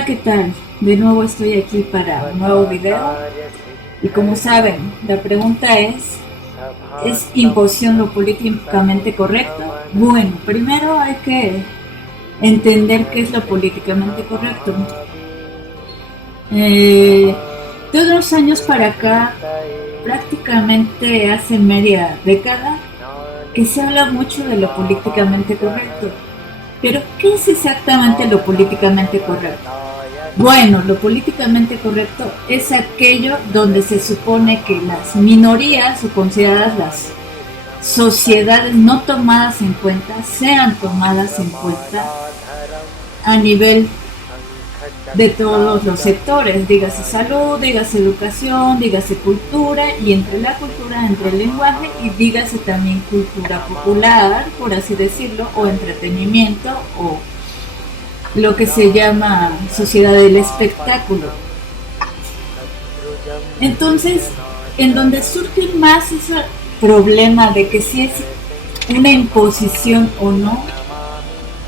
Hola, ¿qué tal? De nuevo estoy aquí para un nuevo video y como saben, la pregunta ¿es imposición lo políticamente correcto? Bueno, primero hay que entender qué es lo políticamente correcto. Eh, de unos años para acá, prácticamente hace media década, que se habla mucho de lo políticamente correcto. Pero, ¿qué es exactamente lo políticamente correcto? Bueno, lo políticamente correcto es aquello donde se supone que las minorías o consideradas las sociedades no tomadas en cuenta sean tomadas en cuenta a nivel de todos los sectores, dígase salud, dígase educación, dígase cultura, y entre la cultura, entre el lenguaje, y dígase también cultura popular, por así decirlo, o entretenimiento, o lo que se llama sociedad del espectáculo. Entonces, en donde surge más ese problema de que si es una imposición o no,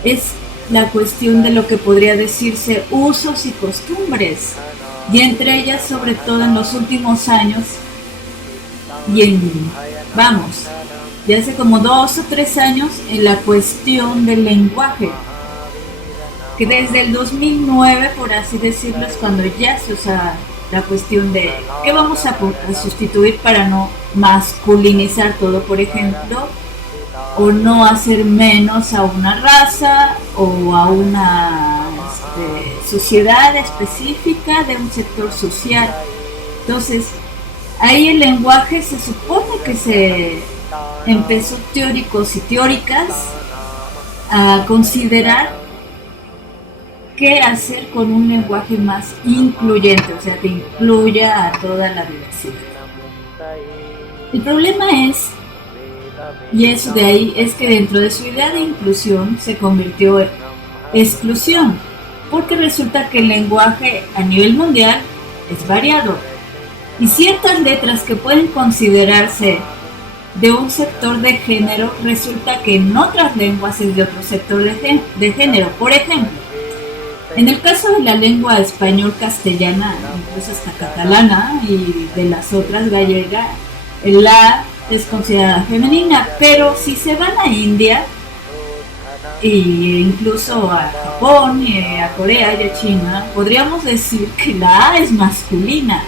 es la cuestión de lo que podría decirse usos y costumbres, y entre ellas, sobre todo en los últimos años, vamos, ya hace como 2 o 3 años, en la cuestión del lenguaje, que desde el 2009, por así decirlo, es cuando ya se usa la cuestión de qué vamos a sustituir para no masculinizar todo, por ejemplo, o no hacer menos a una raza o a una sociedad específica de un sector social. Entonces, ahí el lenguaje se supone que se empezó, teóricos y teóricas, a considerar qué hacer con un lenguaje más incluyente, o sea, que incluya a toda la diversidad. El problema es, y eso de ahí, es que dentro de su idea de inclusión se convirtió en exclusión, porque resulta que el lenguaje a nivel mundial es variado, y ciertas letras que pueden considerarse de un sector de género, resulta que en otras lenguas es de otro sector de género. Por ejemplo, en el caso de la lengua español-castellana, incluso hasta catalana, y de las otras, gallega, el la es considerada femenina, pero si se van a India e incluso a Japón, a Corea y a China, podríamos decir que la A es masculina.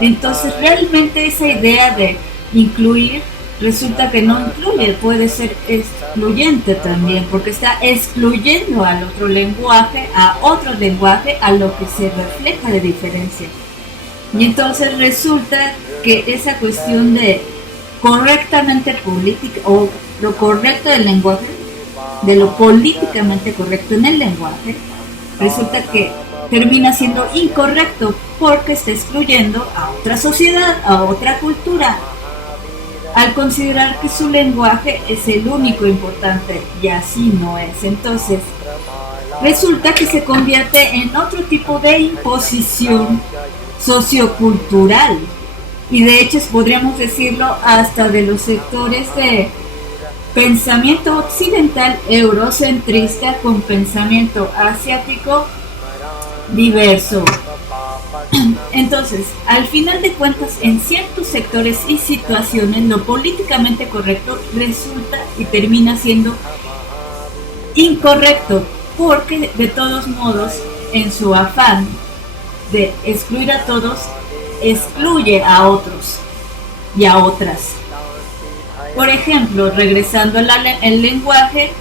Entonces realmente esa idea de incluir resulta que no incluye, puede ser excluyente también, porque está excluyendo al otro lenguaje, a lo que se refleja de diferencia. Y entonces resulta que esa cuestión de correctamente política, o lo correcto del lenguaje, de lo políticamente correcto en el lenguaje, resulta que termina siendo incorrecto porque está excluyendo a otra sociedad, a otra cultura, al considerar que su lenguaje es el único importante, y así no es. Entonces resulta que se convierte en otro tipo de imposición sociocultural, y de hecho podríamos decirlo hasta de los sectores de pensamiento occidental eurocentrista con pensamiento asiático diverso. Entonces, al final de cuentas, en ciertos sectores y situaciones, lo políticamente correcto resulta y termina siendo incorrecto, porque de todos modos, en su afán de excluir a todos, excluye a otros y a otras. Por ejemplo, regresando al lenguaje,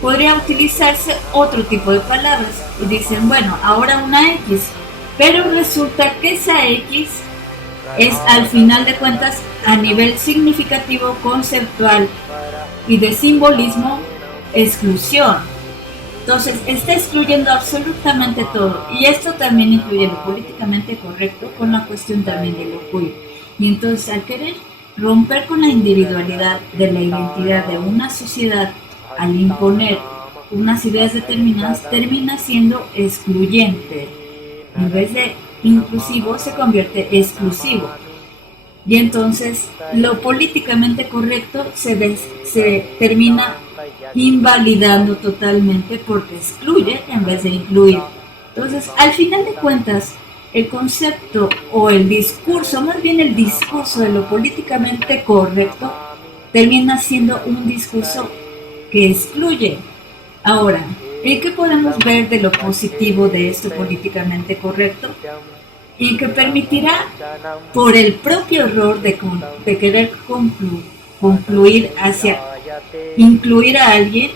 podría utilizarse otro tipo de palabras, y dicen, bueno, ahora una X, pero resulta que esa X es, al final de cuentas, a nivel significativo, conceptual y de simbolismo, exclusión. Entonces está excluyendo absolutamente todo, y esto también incluye lo políticamente correcto con la cuestión también de lo queer. Y entonces, al querer romper con la individualidad de la identidad de una sociedad, al imponer unas ideas determinadas, termina siendo excluyente. En vez de inclusivo, se convierte exclusivo. Y entonces lo políticamente correcto se termina invalidando totalmente, porque excluye en vez de incluir. Entonces, al final de cuentas, el concepto o el discurso, más bien el discurso de lo políticamente correcto, termina siendo un discurso que excluye. Ahora, ¿qué podemos ver de lo positivo de esto políticamente correcto? Y que permitirá, por el propio error de querer concluir hacia incluir a alguien,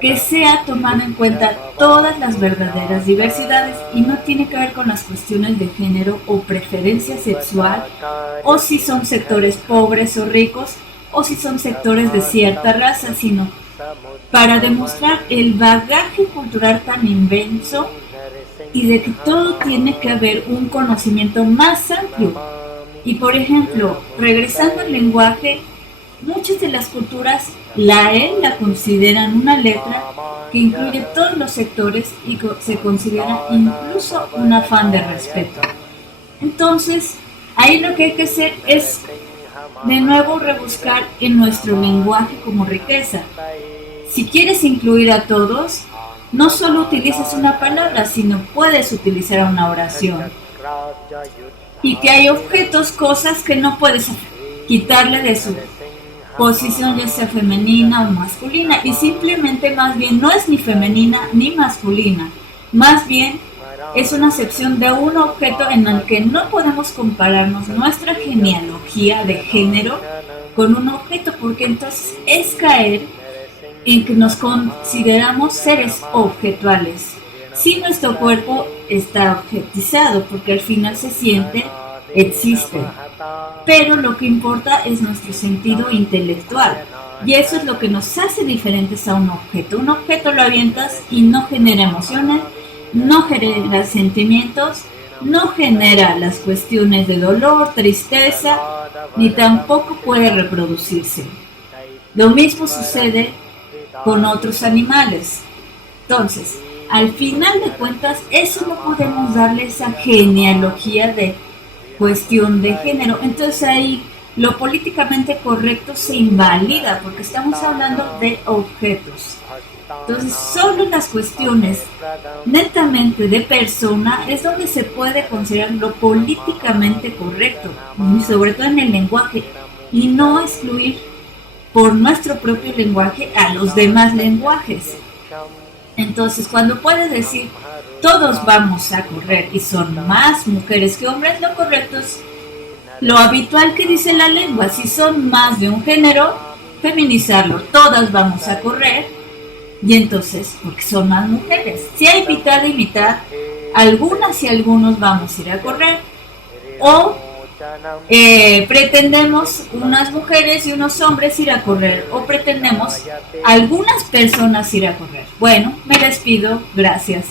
que sea tomando en cuenta todas las verdaderas diversidades y no tiene que ver con las cuestiones de género o preferencia sexual, o si son sectores pobres o ricos, o si son sectores de cierta raza, sino para demostrar el bagaje cultural tan inmenso y de que todo tiene que haber un conocimiento más amplio. Y por ejemplo, regresando al lenguaje, muchas de las culturas la consideran una letra que incluye todos los sectores y se considera incluso un afán de respeto. Entonces, ahí lo que hay que hacer es de nuevo rebuscar en nuestro lenguaje como riqueza. Si quieres incluir a todos, no solo utilizas una palabra, sino puedes utilizar una oración. Y que hay objetos, cosas que no puedes quitarle de su posición, ya sea femenina o masculina, y simplemente más bien no es ni femenina ni masculina, más bien es una acepción de un objeto en el que no podemos compararnos nuestra genealogía de género con un objeto, porque entonces es caer en que nos consideramos seres objetuales. Si nuestro cuerpo está objetizado, porque al final se siente, existe, pero lo que importa es nuestro sentido intelectual, y eso es lo que nos hace diferentes a un objeto. Un objeto lo avientas y no genera emociones, no genera sentimientos, no genera las cuestiones de dolor, tristeza, ni tampoco puede reproducirse. Lo mismo sucede con otros animales. Entonces, al final de cuentas, eso no podemos darle esa genealogía de cuestión de género. Entonces ahí lo políticamente correcto se invalida porque estamos hablando de objetos. Entonces solo las cuestiones netamente de persona es donde se puede considerar lo políticamente correcto, y sobre todo en el lenguaje, y no excluir por nuestro propio lenguaje a los demás lenguajes. Entonces, cuando puedes decir todos vamos a correr y son más mujeres que hombres, lo correcto es lo habitual que dice la lengua. Si son más de un género, feminizarlo, todas vamos a correr, y entonces, porque son más mujeres. Si hay mitad y mitad, algunas y algunos vamos a ir a correr, o pretendemos unas mujeres y unos hombres ir a correr, o pretendemos algunas personas ir a correr. Bueno, me despido, gracias.